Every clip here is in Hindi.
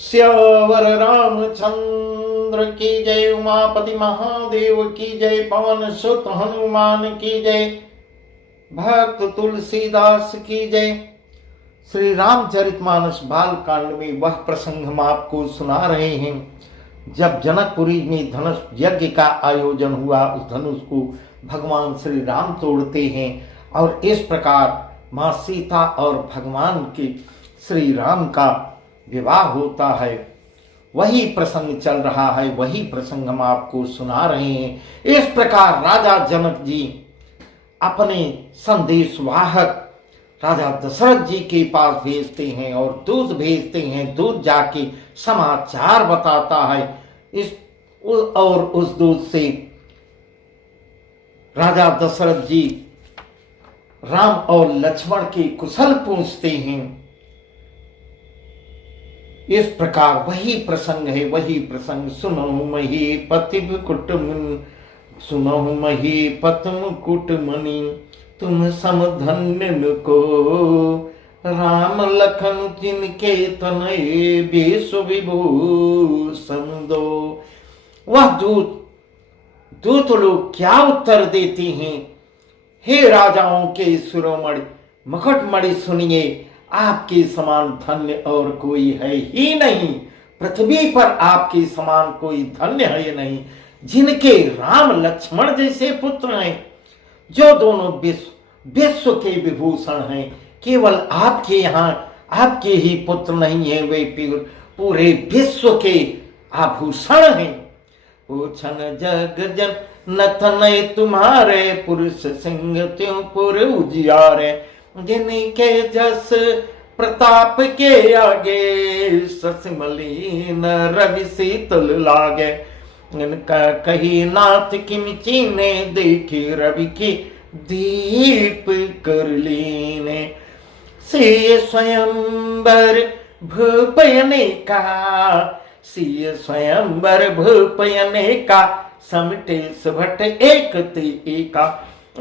स्यावर रामचंद्र की जय। उमापति महादेव की जय। पवन सुत हनुमान की जय। भक्त तुलसीदास की जय। श्री रामचरितमानस बाल कांड में वह प्रसंग हम आपको सुना रहे हैं जब जनकपुरी में धनुष यज्ञ का आयोजन हुआ। उस धनुष को भगवान श्री राम तोड़ते हैं और इस प्रकार मां सीता और भगवान के श्री राम का विवाह होता है। वही प्रसंग चल रहा है, वही प्रसंग हम आपको सुना रहे हैं। इस प्रकार राजा जनक जी अपने संदेशवाहक राजा दशरथ जी के पास भेजते हैं और दूत भेजते हैं। दूत जाके समाचार बताता है और उस दूत से राजा दशरथ जी राम और लक्ष्मण के कुशल पूछते हैं। इस प्रकार वही प्रसंग है, वही प्रसंग। सुनहु मही पतिव कुटुम, सुनहु मही पतम कुटमणि, तुम समधन्य को राम लखन जिनके तनय बेश विभूषण दो। वह दूत लोग क्या उत्तर देते हैं? हे राजाओं के शिरोमणि मुकुटमणि, सुनिए, आपके समान धन्य और कोई है ही नहीं। पृथ्वी पर आपके समान कोई धन्य है नहीं, जिनके राम लक्ष्मण जैसे पुत्र हैं, जो दोनों विश्व के विभूषण हैं। केवल आपके यहाँ आपके ही पुत्र नहीं है, वे पूरे विश्व के आभूषण हैं। पूछन जग जन नतनय तुम्हारे, पुरुष सिंह त्यों पुर उजियारे, जिनके जस प्रताप के आगे, ससिमलीन रवि शीतल लागे। इनका कही नाथ किम चीने, देखी रवि की दीप कर लीने। से स्वयंवर भूपयने का, से स्वयंवर भूपयने का, समटे सुभट एक ते एका।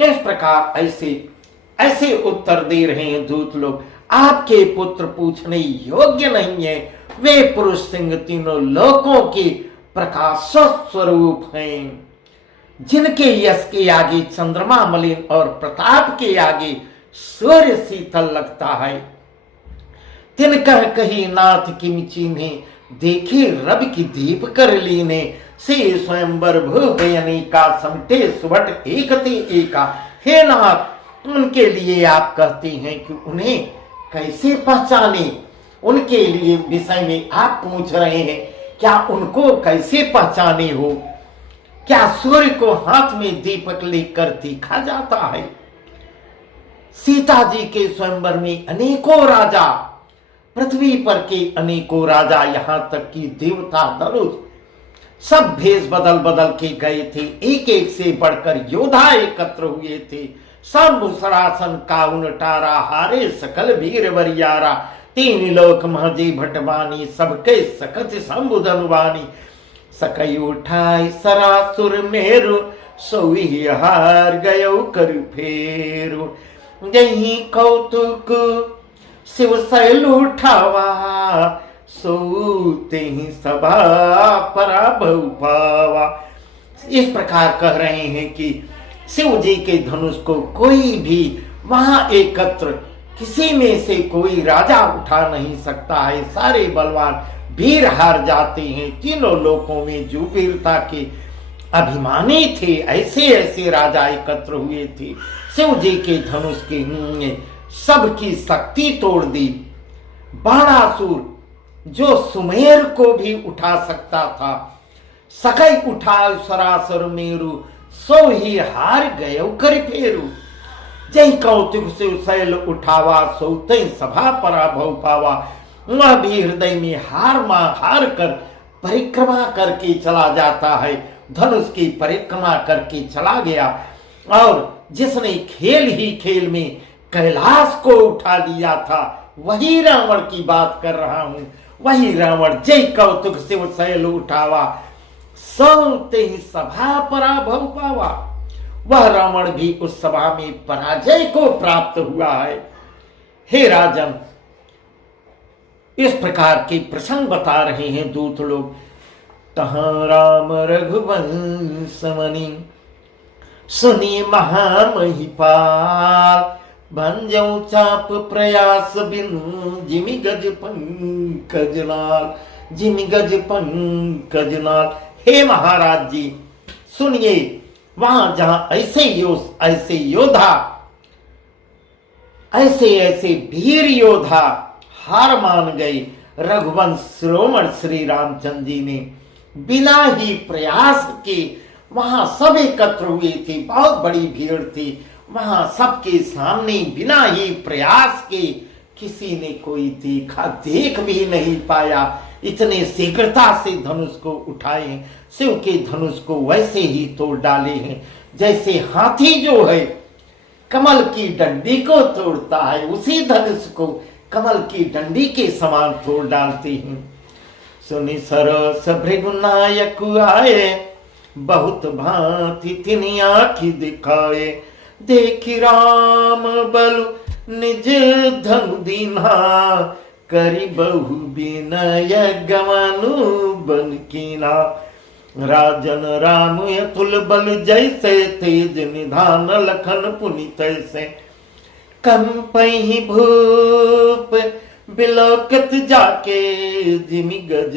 इस प्रकार ऐसे उत्तर दे रहे हैं दूत लोग। आपके पुत्र पूछने योग्य नहीं है, वे पुरुष सिंह तीनों लोकों के प्रकाश स्वरूप हैं। जिनके यश के आगे चंद्रमा मलिन और प्रताप के आगे सूर्य शीतल लगता है। तिनकर कही नाथ किम चीन्हे, देखे रवि की दीप कर लीने। से स्वयंवर भूपयनी का, समटे सुबट एकते एका। हे नाथ, उनके लिए आप कहते हैं कि उन्हें कैसे पहचाने? उनके लिए विषय में आप पूछ रहे हैं, क्या उनको कैसे पहचाने हो? क्या सूर्य को हाथ में दीपक लेकर देखा जाता है? सीता जी के स्वयंवर में अनेकों राजा, पृथ्वी पर के अनेकों राजा, यहां तक कि देवता दनुज सब भेष बदल बदल के गए थे। एक एक से बढ़कर योद्धा एकत्र हुए थे। शंभु सरासन काउन टारा, हारे सकल वीर वरियारा। तीन लोक महजी भटवानी, सबके सकत शंभु धनुवानी। सकई उठाई सरासुर मेरु, सोई हार गयो कर फेरु। जही कौतुक शिव शैल उठावा, सोते ही सभा पराभव पावा। इस प्रकार कह रहे हैं कि शिव जी के धनुष को कोई भी वहां एकत्र किसी में से कोई राजा उठा नहीं सकता है। सारे बलवान वीर हार जाते हैं। तीनों लोकों में जो वीरता के अभिमानी थे, ऐसे ऐसे राजा एकत्र हुए थे। शिव जी के धनुष के सबकी शक्ति तोड़ दी। बाणासुर जो सुमेर को भी उठा सकता था, सकई उठा सरासर मेरु, सो ही हार गयो कर फेरु। जय कौतुक से शैल उठावा, सोते सभा पराभव पावा। वह भी हृदय में हार कर परिक्रमा करके चला जाता है। धनुष की परिक्रमा करके चला गया। और जिसने खेल में कैलाश को उठा लिया था, वही रावण की बात कर रहा हूं। वही रावण जय कौतुक शिव शैल उठावा, सोते ही सभा पराभव पावा। वह रावण भी उस सभा में पराजय को प्राप्त हुआ है। हे राजन, इस प्रकार के प्रसंग बता रहे हैं दूत लोग। तहाँ राम रघुवंश मनि सुनी महामहिपाल, भंजऊ चाप प्रयास बिनु जिमि गज पंकज लाल, जिमि गज पंकज लाल। हे महाराज जी सुनिए, वहां जहां ऐसे योद्धा, ऐसे वीर योद्धा हार मान गए, रघुवंश शिरोमणि श्री रामचंद्र जी ने बिना ही प्रयास के, वहां सब एकत्र हुए थे, बहुत बड़ी भीड़ थी, वहां सबके सामने बिना ही प्रयास के किसी ने कोई देख भी नहीं पाया। इतने शीघ्रता से धनुष को उठाए, शिव के धनुष को वैसे ही तोड़ डाले हैं जैसे हाथी जो है कमल की डंडी को तोड़ता है, उसी धनुष को कमल की डंडी के समान तोड़ डालते हैं। सुनि सरस भृगुनायक आए, बहुत भांति तिनि आँखि दिखाए, देखि राम बलु निज धनु दीन्हा, करि बहु विनय गवनु बन कीना। राजन राम अतुल बल जैसे, तेज निधान लखन पुनि तैसे, कंपहि भूप बिलोकत जाके, जिमि गज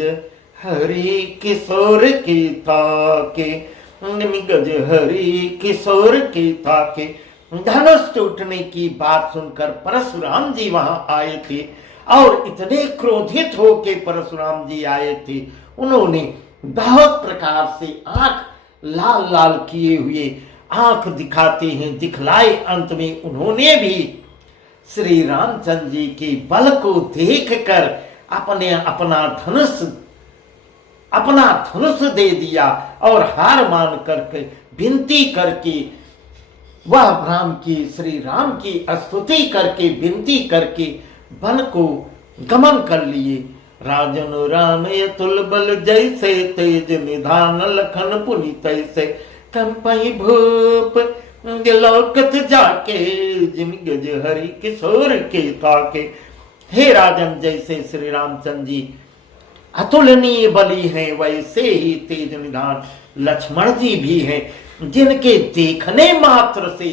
हरि किशोर की ताके, जिमि गज हरि किशोर की ताके। धनुष टूटने की बात सुनकर परशुराम जी वहां आए थे और इतने क्रोधित होके परशुराम जी आए थे, उन्होंने बहुत प्रकार से आंख लाल लाल किए हुए आंख दिखाते हैं, दिखलाए। अंत में उन्होंने भी श्री रामचंद्र जी के बल को देखकर अपना धनुष दे दिया और हार मान करके विनती करके, वह राम की श्री राम की स्तुति करके विनती करके वन को गमन कर लिए। राजन राम अतुल बल जैसे, तेज निधान लखन पुनि तैसे, कंपहि भूप लोकत जाके, जिमि गज हरि किशोर के ताके। हे राजन, जैसे श्री रामचंद्र जी अतुलनीय बली हैं, वैसे ही तेज निधान लक्ष्मण जी भी हैं, जिनके देखने मात्र से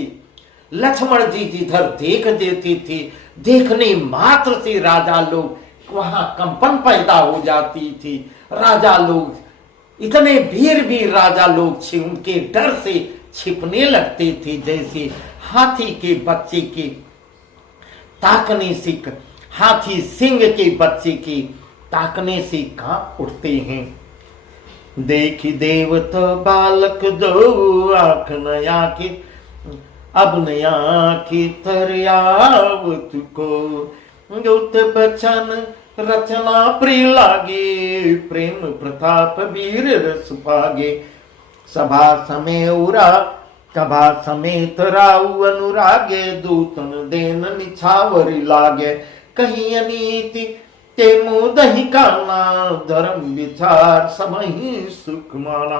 लक्ष्मण जी जिधर देख देते थे, देखने मात्र से राजा लोग वहां कंपन पैदा हो जाती थी। राजा लोग इतने वीर राजा लोग उनके डर से छिपने लगते थे, जैसे हाथी के बच्चे के ताकने से, हाथी सिंह के बच्चे के ताकने से कांप उठते हैं। देखी देव तो बालक दो, आंख नया की अब नया की तरयावत को, गुत बचन रचना प्रिय लागे, प्रेम प्रताप वीर रस पागे। सभा समय उरा कभा समेत राउ अनुरागे, दूतन देन निछावरी लागे, कहीं अनीति ते मुदहि काना, धर्म विचार समहि सुख माना।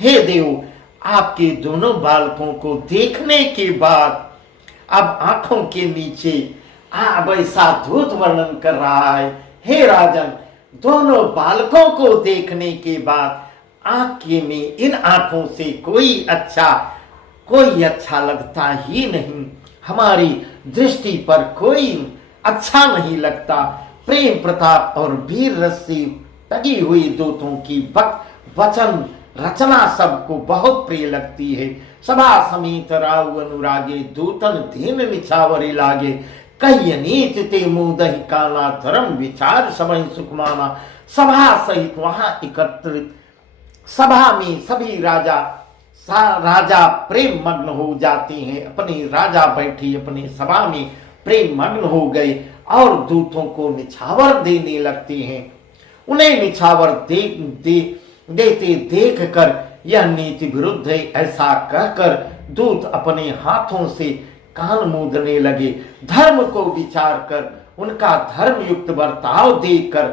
हे देव, आपके दोनों बालकों को देखने के बाद अब आंखों के नीचे अब ऐसा दूत वर्णन कर रहा है। हे राजन, दोनों बालकों को देखने के बाद आंखें में, इन आंखों से कोई अच्छा लगता ही नहीं, हमारी दृष्टि पर कोई अच्छा नहीं लगता। प्रेम प्रताप और वीर रस से टगी हुई दूतों की वचन रचना सबको बहुत प्रिय लगती है। सभा समीत राउ अनुरागे, दूतन धीन निछावरी लागे, कही नीत ते मुदहि काना, धर्म विचार समय सुखमाना। सभा सहित वहां एकत्रित सभा में सभी राजा प्रेम मग्न हो जाते हैं। अपनी राजा बैठी अपनी सभा में प्रेम मग्न हो गए और दूतों को निछावर देने लगते हैं। उन्हें निछावर देते देख कर यह नीति विरुद्ध है ऐसा कहकर दूत अपने हाथों से कान मूंदने लगे। धर्म को विचार कर उनका धर्म युक्त बर्ताव देखकर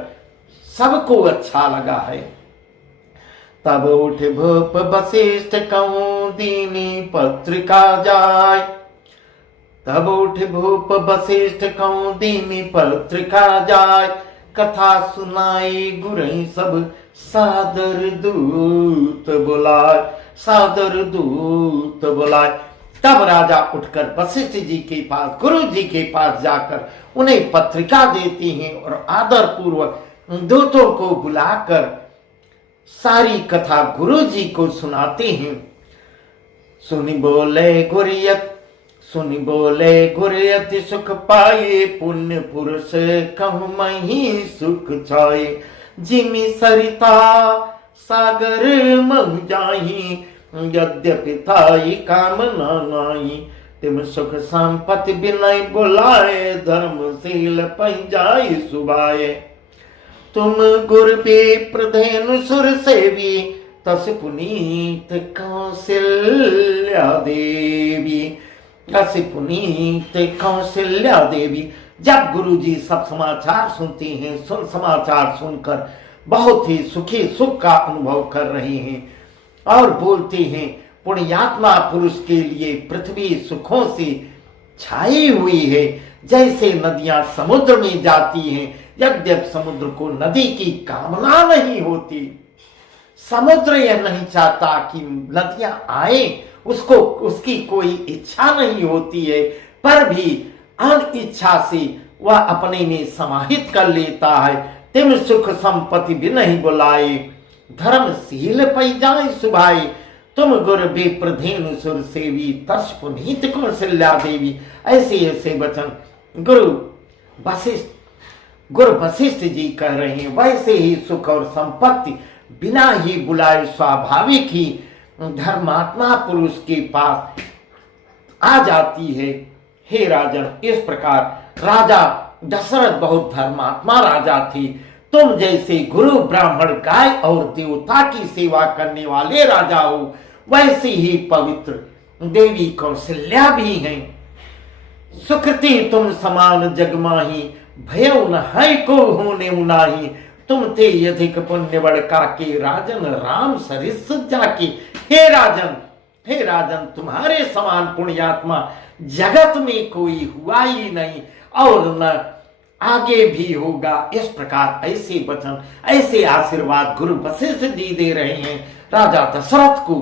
सबको अच्छा लगा है। तब उठ भूप वशिष्ठ कहूं दीनी पत्रिका जाय, तब उठ भूप वशिष्ठ कहूं दीनी पत्रिका जाय, कथा सुनाए गुरई सब सादर दूत बुलाए, सादर दूत बुलाए। तब राजा उठकर वशिष्ठ जी के पास, गुरु जी के पास जाकर उन्हें पत्रिका देते हैं और आदर पूर्वक दूतों को बुलाकर सारी कथा गुरु जी को सुनाते हैं। सुनी बोले गुरियत, सुनी बोले गुरियत सुख पाए, पुण्य पुरुष कहु मही सुख छाए। जिमि सरिता सागर मह जाही, यद्यपि थाई कामना नाई। तिम सुख संपत्ति बिनय बुलाए, धर्मशील पै जाई सुबाए। तुम गुर विप्र धेनु सुर सेवी, तस पुनीत कौशल्या देवी, तस पुनीत कौशल्या देवी। जब गुरुजी सब समाचार सुनते हैं, समाचार सुनकर बहुत ही सुखी सुख का अनुभव कर रहे हैं और बोलते हैं, पुण्यात्मा पुरुष के लिए पृथ्वी सुखों से छाई हुई है, जैसे नदियां समुद्र में जाती हैं। यद्यपि समुद्र को नदी की कामना नहीं होती, समुद्र यह नहीं चाहता कि नदियां आए, उसको उसकी कोई इच्छा नहीं होती है, पर भी अनिच्छा से वह अपने में समाहित कर लेता है। तिम सुख संपत्ति भी नहीं बुलाए, धर्मशील पै जाए सुभाए। तुम गुर विप्र धेनु सुर सेवी, तस पुनीत कौशल्या देवी। ऐसे ऐसे वचन गुरु वशिष्ठ जी कह रहे हैं। वैसे ही सुख और संपत्ति बिना ही बुलाए स्वाभाविक ही धर्मात्मा पुरुष के पास आ जाती है। हे राजन, इस प्रकार राजा दशरथ बहुत धर्मात्मा राजा थे। तुम जैसे गुरु ब्राह्मण गाय और देवता की सेवा करने वाले राजा हो, वैसे ही पवित्र देवी कौशल्या भी हैं। सुकृति तुम समान जगमाही, भयउ न है को होने उनाही। तुम थे अधिक पुण्य बड़का के, राजन राम सरिस जाके। हे राजन, तुम्हारे समान पुण्यात्मा जगत में कोई हुआ ही नहीं और न आगे भी होगा। इस प्रकार ऐसे वचन, ऐसे आशीर्वाद गुरु वशिष्ठ जी दे रहे हैं राजा दशरथ को।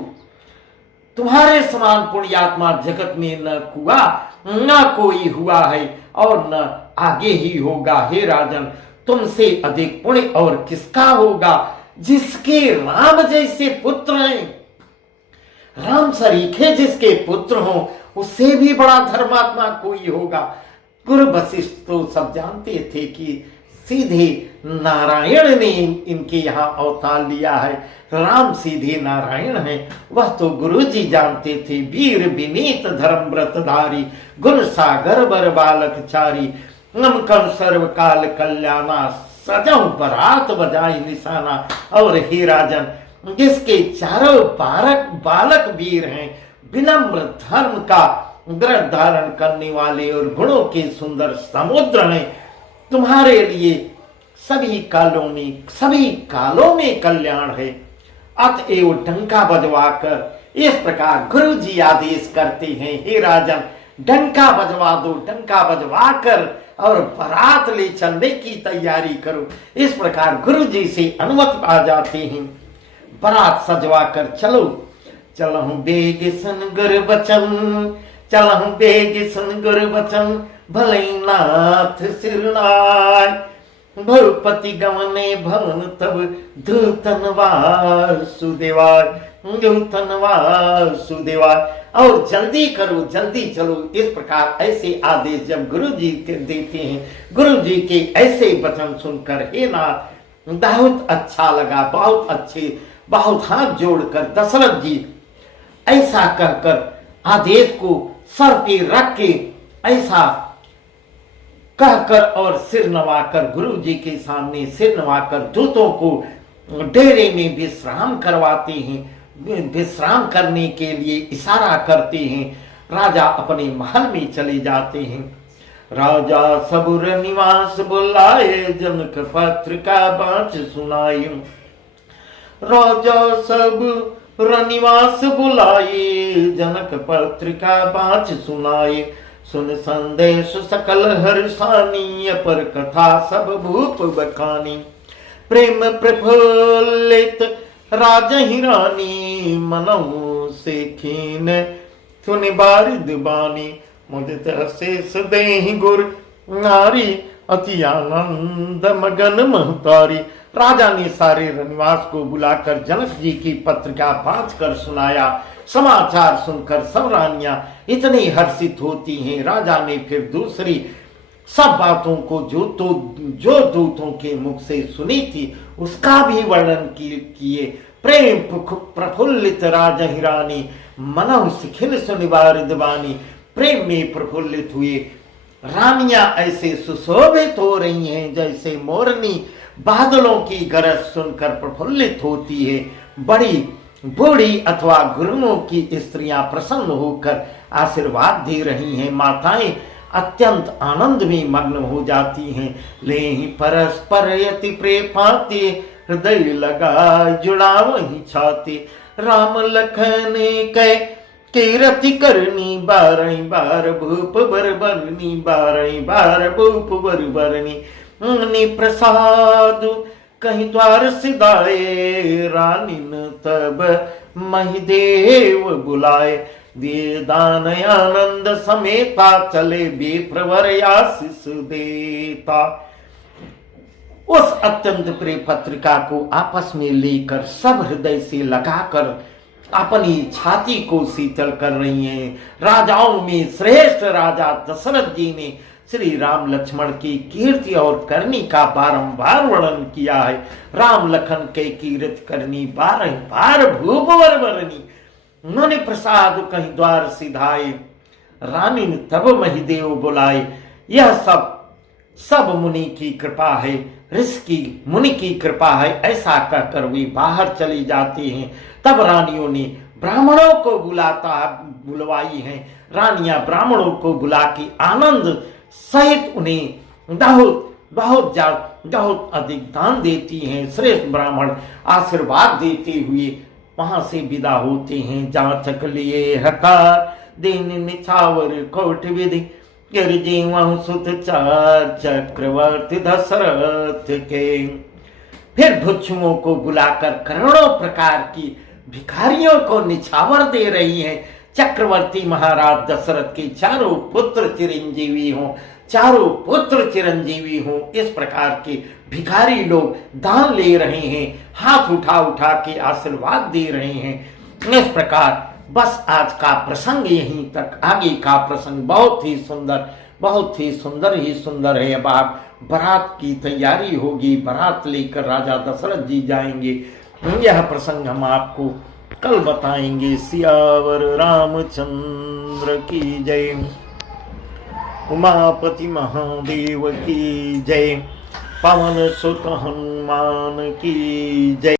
तुम्हारे समान पुण्यात्मा जगत में न कोई हुआ है और न आगे ही होगा। हे राजन, तुमसे अधिक पुण्य और किसका होगा, जिसके राम जैसे पुत्र हैं, राम सरीखे जिसके पुत्र हों, उससे भी बड़ा धर्मात्मा कोई होगा। गुरु वशिष्ठ तो सब जानते थे कि सीधे नारायण ने इनके यहाँ अवतार लिया है, राम सीधे नारायण है। वह तो गुरु जी जानते थे। वीर विनीत धर्म व्रतधारी, गुण सागर बर बालक चारी। नम कर सर्व काल कल्याणा, सजहु बरात बजाई निशाना। और हे राजन, जिसके चारों बालक वीर हैं, विनम्र धर्म का व्रत धारण करने वाले और गुणों के सुंदर समुद्र हैं, तुम्हारे लिए सभी कालों में कल्याण है। अतएव डंका बजवाकर इस प्रकार गुरु जी आदेश करते हैं, हे राजन, डंका बजवा दो, डंका बजवा कर और बारात ले चलने की तैयारी करो। इस प्रकार गुरु जी से अनुमति आ जाते हैं। बारात सजवा कर चलो, चलहु बेग सुन गुर बचन, चलहु बेग सुन गुर बचन। भले नाथ सिरनाय, भूपति गमने भवन तब, धूतनवार सुदेवाय, धूतनवार सुदेवाय। और जल्दी करो, जल्दी चलो। इस प्रकार ऐसे आदेश जब गुरु जी के देते हैं, गुरु जी के ऐसे वचन सुनकर हे नाथ बहुत अच्छा लगा, बहुत अच्छे, बहुत हाथ जोड़कर दशरथ जी ऐसा कहकर आदेश को सर पे रख के ऐसा कहकर और सिर नवाकर गुरु जी के सामने सिर नवाकर दूतों को डेरे में विश्राम करवाते हैं। विश्राम करने के लिए इशारा करते हैं। राजा अपने महल में चले जाते हैं। राजा सबुर निवास बुलाए, जनक पत्र का बाँच सुनाए। राजा सब रनिवास बुलाए, जनक पत्र का बाँच सुनाए। सुन संदेश सकल हर्षानी, अपर कथा सब भूप बखानी। प्रेम प्रफुल्लित राजहि रानी, मनहु से खीन सुनि बारिद बानी। मुदित अशेष देहि गुर नारी, अति आनंद मगन महतारी। राजा ने सारे रनिवास को बुलाकर जनक जी की पत्रिका बांध कर सुनाया। समाचार सुनकर सब रानियां इतनी हर्षित होती हैं। राजा ने फिर दूसरी सब बातों को जो दूतों के मुख से सुनी थी उसका भी वर्णन किए। प्रेम प्रफुल्लित राजहि रानी, मनहु सिखिन सुनि बारिद बानी। प्रेम में प्रफुल्लित हुए रानियां ऐसे सुशोभित हो रही हैं जैसे मोरनी बादलों की गरज सुनकर प्रफुल्लित होती है। बड़ी बूढ़ी अथवा गुरुओं की स्त्रियां प्रसन्न होकर आशीर्वाद दे रही हैं। माताएं अत्यंत आनंद में मग्न हो जाती हैं। ले ही परस्पर यति प्रेमाते, हृदय लगा जुड़ा वही छाते। राम लखन कै कीरति करनी, बारही बार भूप बर बरनी, बारही बार भूप बर बरनी। प्रसाद कहीं द्वार सिधाए, रानीन तब महिदेव बुलाए। दिए दान आनंद समेता, चले बेप्रवर आशीष देता। उस अत्यंत प्रिय पत्रिका को आपस में लेकर सब हृदय से लगाकर अपनी छाती को शीतल कर रही हैं। राजाओं में श्रेष्ठ राजा दशरथ जी ने श्री राम लक्ष्मण की कीर्ति और करनी का बारंबार वर्णन किया है। राम लखन के कीर्ति करनी, बारंबार भूपवर बरनी। उन्होंने प्रसाद कहीं द्वार सिधाए, रानी ने तब महिदेव बुलाए। यह सब मुनि की कृपा है, ऋषि मुनि की कृपा है। ऐसा कहकर वे बाहर चली जाती हैं। तब रानियों ने ब्राह्मणों को बुलवाई हैं। रानियां ब्राह्मणों को बुला के आनंद सहित उन्हें बहुत अधिक दान देती हैं। श्रेष्ठ ब्राह्मण आशीर्वाद देते हुए वहां से विदा होते हैं। जांचक लिए हकार दिन निछावर कोट विधि, गिरजीवं सुत चार चक्रवर्ती दशरथ के। फिर भिक्षुओं को बुलाकर करोड़ों प्रकार की भिखारियों को निछावर दे रही हैं। चक्रवर्ती महाराज दशरथ के चारों पुत्र चिरंजीवी हों, इस प्रकार के भिखारी लोग दान ले रहे हैं, हाथ उठा उठा के आशीर्वाद दे रहे हैं। इस प्रकार बस आज का प्रसंग यहीं तक। आगे का प्रसंग बहुत ही सुंदर है। अब आप बारात की तैयारी होगी, बारात लेकर राजा दशरथ जी जाएंगे। यह प्रसंग हम आपको कल बताएंगे। सियावर रामचंद्र की जय, उमापति महादेव की जय, पवन सुत हनुमान की जय।